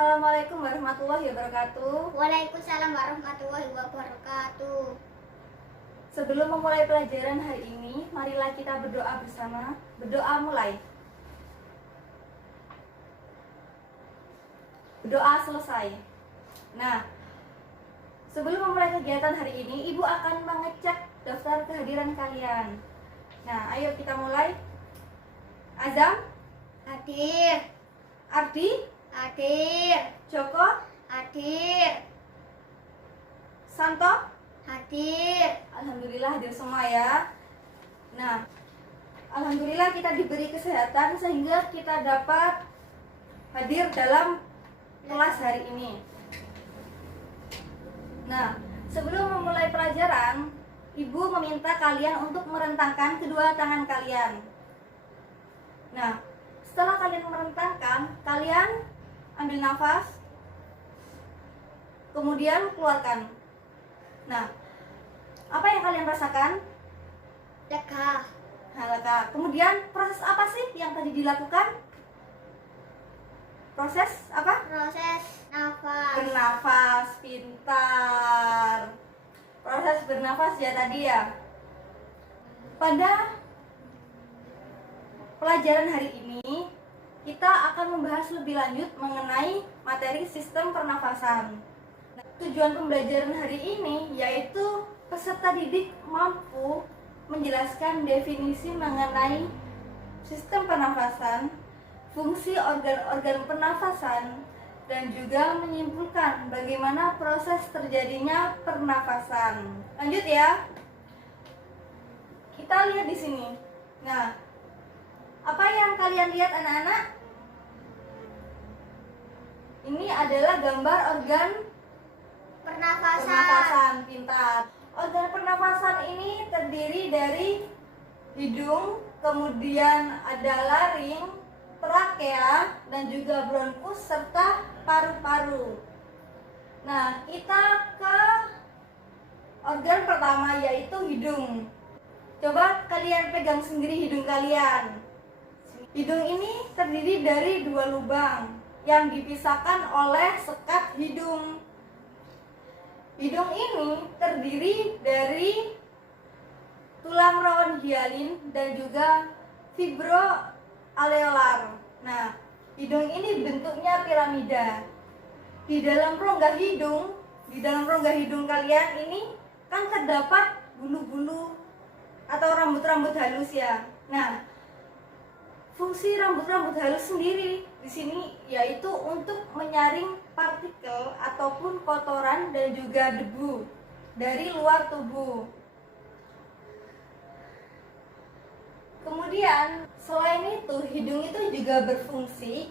Assalamualaikum warahmatullahi wabarakatuh. Waalaikumsalam warahmatullahi wabarakatuh. Sebelum memulai pelajaran hari ini, marilah kita berdoa bersama. Berdoa mulai. Berdoa selesai. Nah, sebelum memulai kegiatan hari ini, Ibu akan mengecek daftar kehadiran kalian. Nah, ayo kita mulai. Azam, Hadir, Ardi, hadir, Joko, hadir, Santo. hadir. Alhamdulillah hadir semua ya. Nah, alhamdulillah kita diberi kesehatan sehingga kita dapat hadir dalam kelas hari ini. Nah, sebelum memulai pelajaran, Ibu meminta kalian untuk merentangkan kedua tangan kalian. Nah, setelah kalian merentangkan, kalian ambil nafas, kemudian keluarkan. Nah, apa yang kalian rasakan? Lega, Lega. Kemudian proses apa sih yang tadi dilakukan? Proses apa? proses nafas. Bernafas, pintar. Proses bernafas ya tadi ya. Pada pelajaran hari ini, kita akan membahas lebih lanjut mengenai materi sistem pernafasan. Nah, tujuan pembelajaran hari ini yaitu peserta didik mampu menjelaskan definisi mengenai sistem pernafasan, fungsi organ-organ pernafasan, dan juga menyimpulkan bagaimana proses terjadinya pernafasan. Lanjut ya. Kita lihat di sini. Nah, apa yang kalian lihat anak-anak? Ini adalah gambar organ pernafasan, pintar. Organ pernafasan ini terdiri dari hidung, kemudian ada laring, trakea, dan juga bronkus serta paru-paru. Nah, kita ke organ pertama yaitu hidung. Coba kalian pegang sendiri hidung kalian. Hidung ini terdiri dari dua lubang yang dipisahkan oleh sekat hidung. Hidung ini terdiri dari tulang rawan hialin dan juga fibroalveolar. Nah, hidung ini bentuknya piramida. Di dalam rongga hidung kalian ini kan terdapat bulu-bulu atau rambut-rambut halus ya. Nah, fungsi rambut-rambut halus sendiri di sini yaitu untuk menyaring partikel ataupun kotoran dan juga debu dari luar tubuh. Kemudian selain itu, hidung itu juga berfungsi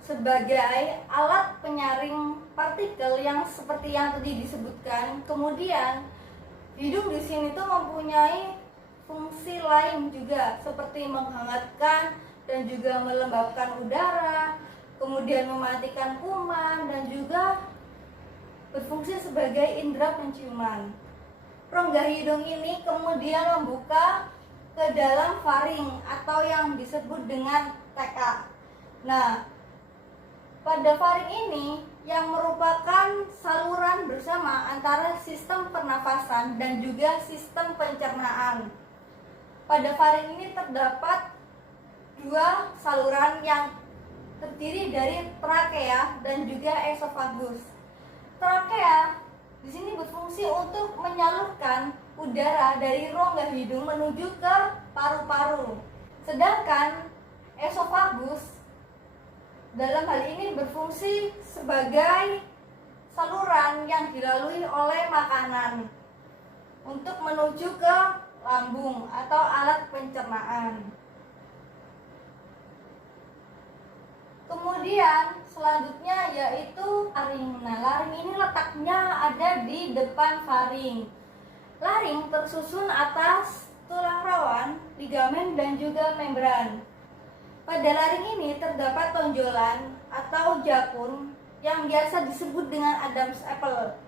sebagai alat penyaring partikel yang seperti yang tadi disebutkan. Kemudian hidung di sini tuh mempunyai fungsi lain juga seperti menghangatkan dan juga melembabkan udara, kemudian mematikan kuman dan juga berfungsi sebagai indera penciuman. Rongga hidung ini kemudian membuka ke dalam faring atau yang disebut dengan TK. Nah, pada faring ini yang merupakan saluran bersama antara sistem pernafasan dan juga sistem pencernaan. Pada faring ini terdapat dua saluran yang terdiri dari trakea dan juga esofagus. Trakea di sini berfungsi untuk menyalurkan udara dari rongga hidung menuju ke paru-paru. Sedangkan esofagus dalam hal ini berfungsi sebagai saluran yang dilalui oleh makanan untuk menuju ke lambung atau alat pencernaan. Kemudian selanjutnya yaitu laring. Nah, laring ini letaknya ada di depan faring. Laring tersusun atas tulang rawan, ligamen, dan juga membran. Pada laring ini terdapat tonjolan atau jakun yang biasa disebut dengan Adam's apple.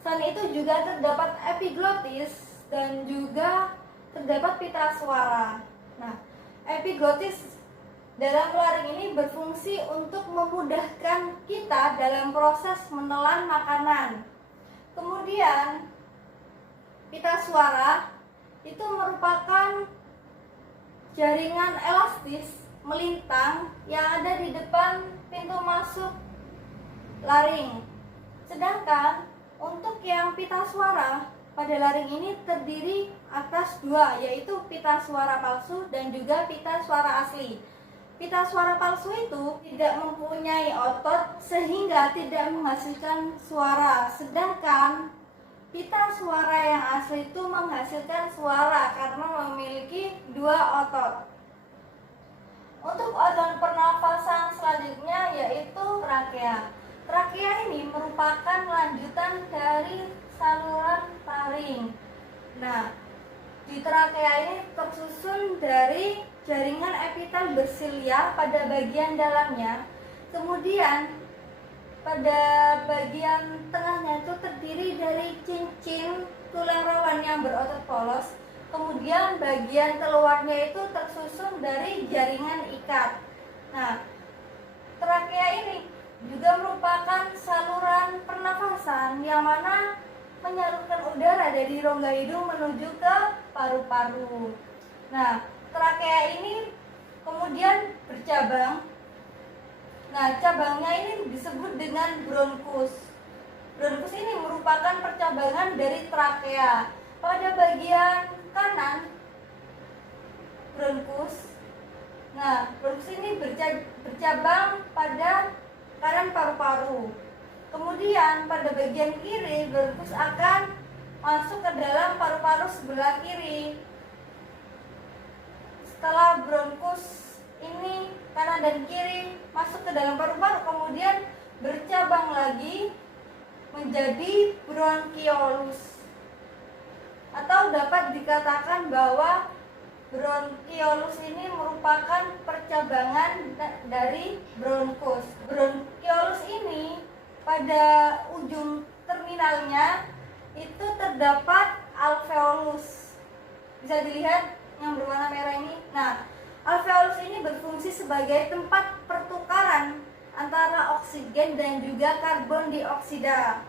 Selain itu juga terdapat epiglotis dan juga terdapat pita suara. Nah, epiglotis Dalam laring ini berfungsi untuk memudahkan kita dalam proses menelan makanan. Kemudian pita suara itu merupakan jaringan elastis melintang yang ada di depan pintu masuk laring. Sedangkan untuk yang pita suara pada laring ini terdiri atas dua, yaitu pita suara palsu dan juga pita suara asli. Pita suara palsu itu tidak mempunyai otot sehingga tidak menghasilkan suara, sedangkan pita suara yang asli itu menghasilkan suara karena memiliki dua otot. Untuk organ pernafasan selanjutnya yaitu trakea. Trakea ini merupakan lanjutan dari saluran taring. Nah, di trakea ini tersusun dari jaringan epitel bersilia pada bagian dalamnya. Kemudian pada bagian tengahnya itu terdiri dari cincin tulang rawan yang berotot polos. Kemudian bagian keluarnya itu tersusun dari jaringan ikat. Nah, trakea ini juga merupakan saluran pernafasan yang mana menyalurkan udara dari rongga hidung menuju ke paru-paru. Nah, trakea ini kemudian bercabang. Nah, cabangnya ini disebut dengan bronkus. Bronkus ini merupakan percabangan dari trakea. Pada bagian kanan bronkus. Nah, bronkus ini bercabang pada kanan paru-paru. Kemudian pada bagian kiri bronkus akan masuk ke dalam paru-paru sebelah kiri. Setelah bronkus ini kanan dan kiri masuk ke dalam paru-paru, kemudian bercabang lagi menjadi bronkiolus. Atau dapat dikatakan bahwa bronkiolus ini merupakan percabangan dari bronkus. Bronkiolus ini pada ujung terminalnya itu terdapat alveolus. Bisa dilihat yang berwarna merah ini. Nah, alveolus ini berfungsi sebagai tempat pertukaran antara oksigen dan juga karbon dioksida.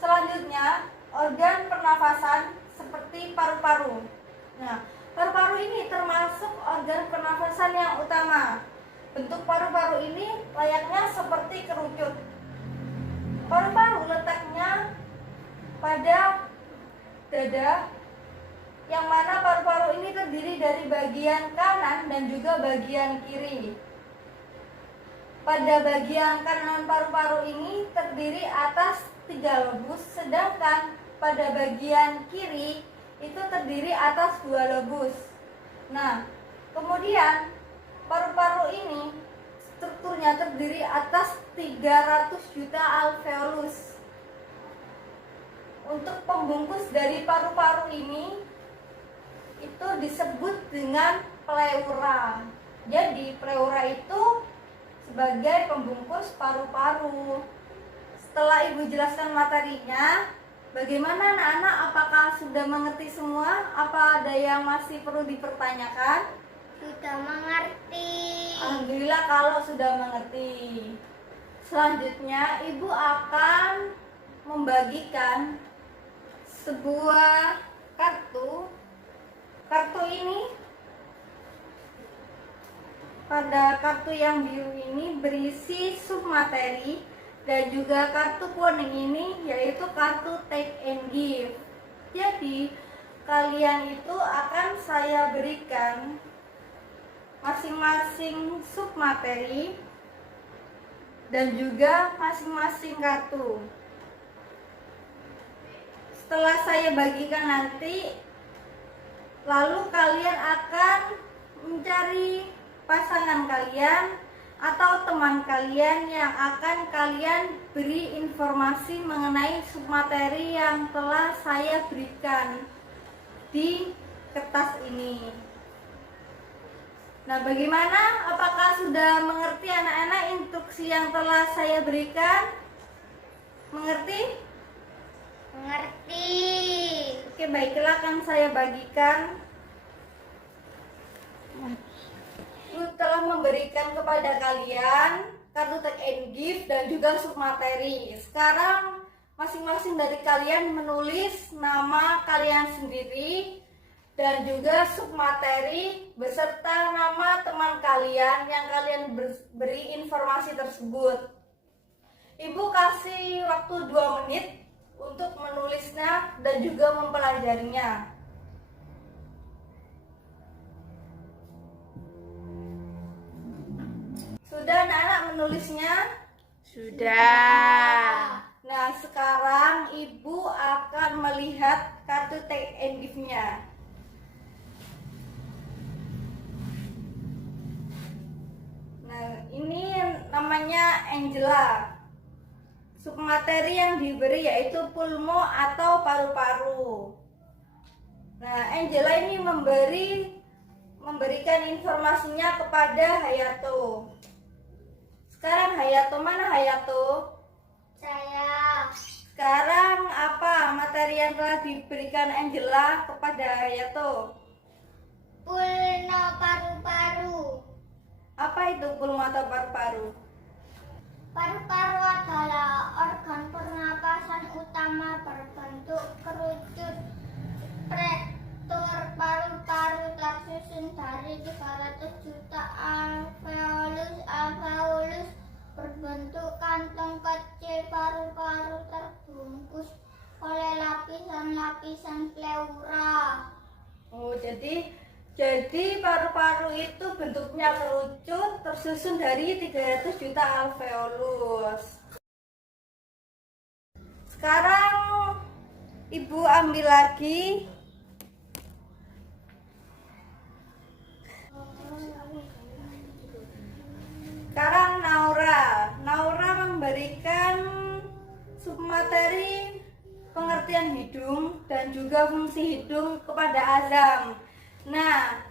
Selanjutnya, organ pernafasan seperti paru-paru. Nah, paru-paru ini termasuk organ pernafasan yang utama. Bentuk paru-paru ini layaknya seperti kerucut. Paru-paru letaknya pada dada, yang mana paru-paru ini terdiri dari bagian kanan dan juga bagian kiri. Pada bagian kanan paru-paru ini terdiri atas 3 lobus, sedangkan pada bagian kiri itu terdiri atas 2 lobus. Nah, kemudian paru-paru ini strukturnya terdiri atas 300 juta alveolus. Untuk pembungkus dari paru-paru ini itu disebut dengan pleura. Jadi pleura itu sebagai pembungkus paru-paru. Setelah Ibu jelaskan materinya, bagaimana anak-anak? Apakah sudah mengerti semua? Apa ada yang masih perlu dipertanyakan? Sudah mengerti. Alhamdulillah kalau sudah mengerti. Selanjutnya Ibu akan membagikan sebuah kartu. Kartu ini, pada kartu yang biru ini berisi submateri, dan juga kartu kuning ini yaitu kartu take and give. Jadi kalian itu akan saya berikan masing-masing submateri dan juga masing-masing kartu. Setelah saya bagikan nanti, lalu kalian akan mencari pasangan kalian atau teman kalian yang akan kalian beri informasi mengenai submateri yang telah saya berikan di kertas ini. Nah, bagaimana? Apakah sudah mengerti anak-anak instruksi yang telah saya berikan? Mengerti? Mengerti. Oke, baiklah, akan saya bagikan. Ibu telah memberikan kepada kalian kartu take and give dan juga submateri. Sekarang masing-masing dari kalian menulis nama kalian sendiri dan juga submateri beserta nama teman kalian yang kalian beri informasi tersebut. Ibu kasih waktu 2 menit untuk menulisnya dan juga mempelajarinya. Sudah anak-anak menulisnya? Sudah. Nah, sekarang Ibu akan melihat kartu take and give-nya. Nah, ini namanya Angela. Submateri yang diberi yaitu pulmo atau paru-paru. Nah, Angela ini memberikan informasinya kepada Hayato. Sekarang Hayato, mana Hayato? Saya. Sekarang apa materi yang telah diberikan Angela kepada Hayato? Pulno paru-paru. Apa itu pulmo atau paru-paru? Paru-paru adalah organ pernapasan utama berbentuk kerucut struktur paru-paru tersusun dari 300 juta alveolus berbentuk kantong kecil. Paru-paru terbungkus oleh lapisan-lapisan pleura. Oh, jadi paru-paru itu bentuknya kerucut tersusun dari 300 juta alveolus. Sekarang Ibu ambil lagi sekarang Naura memberikan submateri pengertian hidung dan juga fungsi hidung kepada Azam. Nah,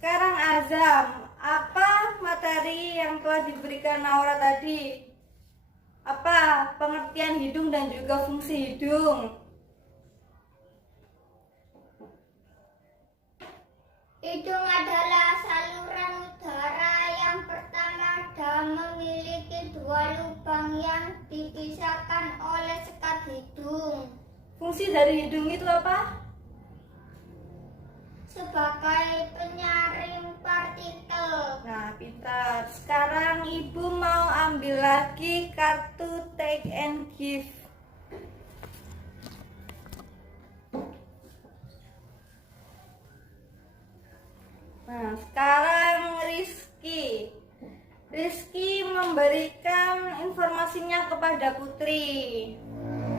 sekarang Azam, apa materi yang telah diberikan Naura tadi? Apa pengertian hidung dan juga fungsi hidung? Hidung adalah saluran udara yang pertama dan memiliki 2 lubang yang dipisahkan oleh sekat hidung. Fungsi dari hidung itu apa? Sebagai penyaring partikel. Nah, pintar. Sekarang Ibu mau ambil lagi kartu take and give. Nah, sekarang Rizky memberikan informasinya kepada Putri.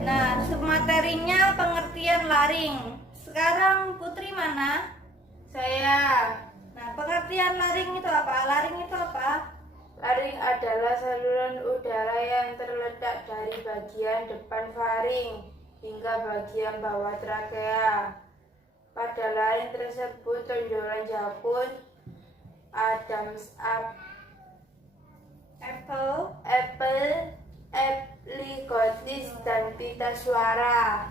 Nah, submaterinya pengertian laring. Sekarang Putri mana? Saya. Nah, pengertian laring itu apa? Laring itu apa? Laring adalah saluran udara yang terletak dari bagian depan faring hingga bagian bawah trakea. Pada laring tersebut tonjolan jakun, Adam's apple, epiglottis, dan pita suara.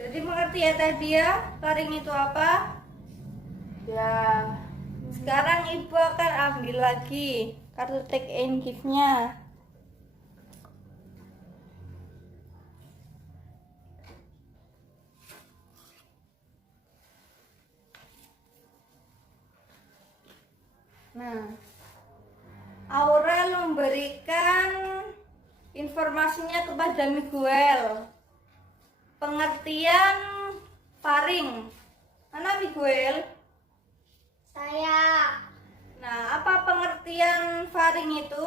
Jadi mengerti ya tadi ya, laring itu apa? Ya, Sekarang Ibu akan ambil lagi kartu take and give-nya. Nah, Aurel memberikan informasinya kepada Miguel. Pengertian faring. Mana Miguel? Saya. Nah, apa pengertian faring itu?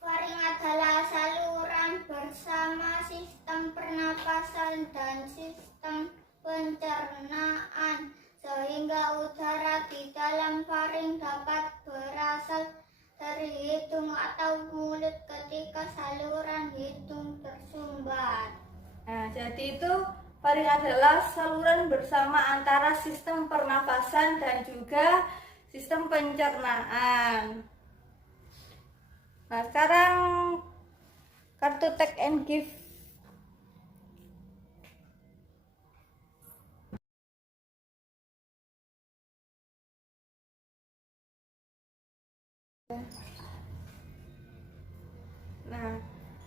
Faring adalah saluran bersama sistem pernapasan dan sistem pencernaan, sehingga udara di dalam faring dapat berasal dari hidung atau mulut ketika saluran hidung tersumbat. Nah, jadi itu faring adalah saluran bersama antara sistem pernafasan dan juga sistem pencernaan. Nah, sekarang kartu take and give Nah,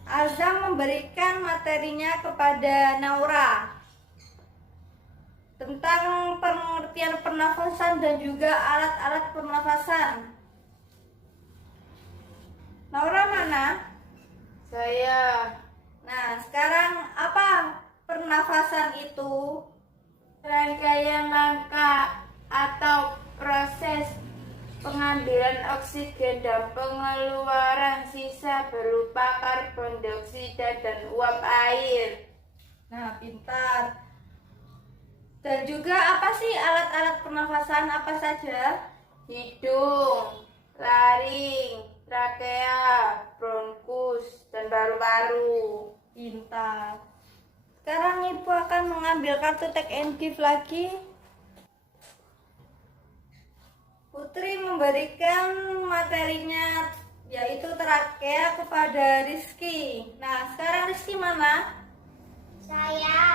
Azam memberikan materinya kepada Naura tentang pengertian pernafasan dan juga alat-alat pernafasan. Naura mana? Saya. Nah, sekarang apa pernafasan itu? Rangkaian langkah atau proses pengambilan oksigen dan pengeluaran sisa berupa karbon dioksida dan uap air. Nah, pintar. Dan juga apa sih alat-alat pernafasan apa saja? Hidung, laring, trakea, bronkus, dan paru-paru. Pintar. Sekarang Ibu akan mengambil kartu take and give lagi. Putri memberikan materinya yaitu trakea kepada Rizky. Nah, sekarang Rizky mana? Saya.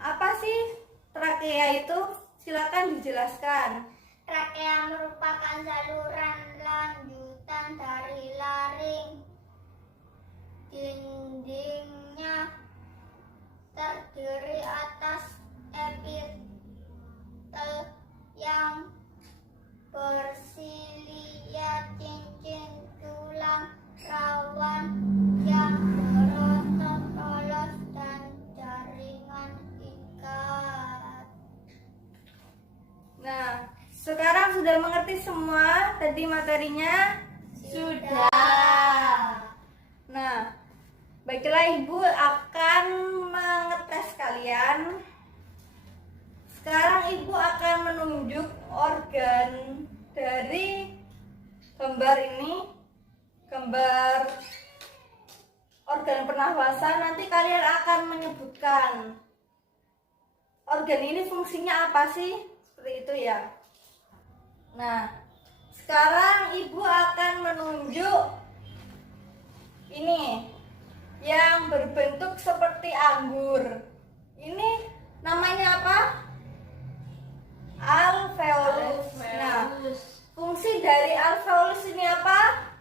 Apa sih trakea itu? Silakan dijelaskan. Trakea merupakan saluran lanjutan dari laring. Dindingnya terdiri atas epitel yang bersilia, cincin tulang rawan yang berotot polos, dan jaringan ikat. Nah, sekarang sudah mengerti semua tadi materinya? Sudah. Nah, baiklah Ibu akan mengetes kalian. Sekarang Ibu akan menunjuk organ dari gambar ini. Gambar organ pernafasan, nanti kalian akan menyebutkan organ ini fungsinya apa sih? Seperti itu ya. Nah, sekarang Ibu akan menunjuk ini yang berbentuk seperti anggur. Ini namanya apa? Alveolus. Nah, fungsi dari alveolus ini apa?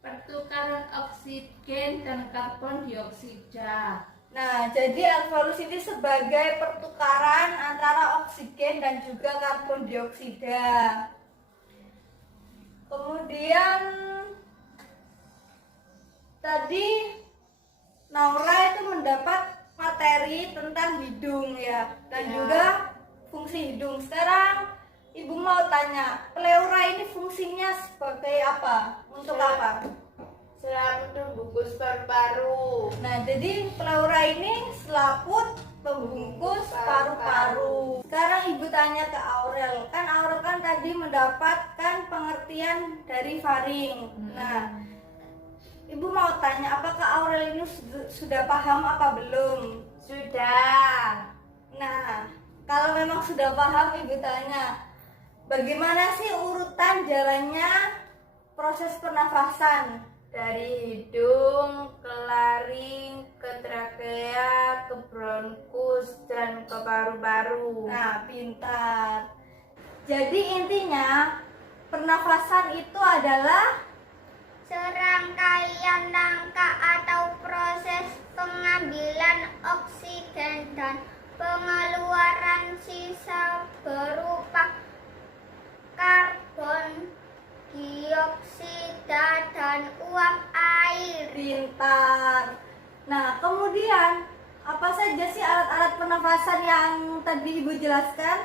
Pertukaran oksigen dan karbon dioksida. Nah, jadi alveolus ini sebagai pertukaran antara oksigen dan juga karbon dioksida. Kemudian tadi Naura itu mendapat materi tentang hidung ya, dan juga fungsi hidung. Sekarang Ibu mau tanya, pleura ini fungsinya sebagai apa? Untuk apa? Selaput pembungkus paru-paru. Nah, jadi pleura ini selaput pembungkus paru-paru. Sekarang Ibu tanya ke Aurel. Kan Aurel kan tadi mendapatkan pengertian dari faring. Nah, Ibu mau tanya, apakah Aurel ini sudah paham apa belum? Sudah. Nah, kalau memang sudah paham, Ibu tanya, bagaimana sih urutan jalannya proses pernafasan? Dari hidung ke laring, ke trakea, ke bronkus, dan ke paru-paru. Nah, pintar. Jadi intinya, pernafasan itu adalah Serangkaian langkah atau proses pengambilan oksigen dan pengeluaran sisa berupa karbon dioksida dan uap air. pintar. Nah, kemudian apa saja sih alat-alat pernafasan yang tadi Ibu jelaskan?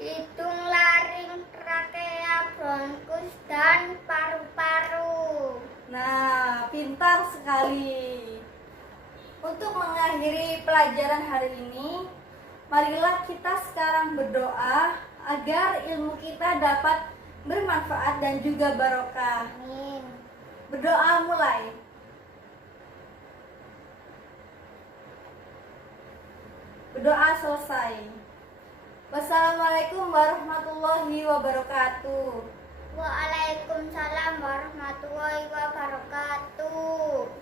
Hidung, laring, trakea, bronkus, dan paru-paru. Nah, pintar sekali. Untuk mengakhiri pelajaran hari ini, marilah kita sekarang berdoa agar ilmu kita dapat bermanfaat dan juga barokah. Amin. Berdoa mulai. Berdoa selesai. Wassalamualaikum warahmatullahi wabarakatuh. Waalaikumsalam warahmatullahi wabarakatuh.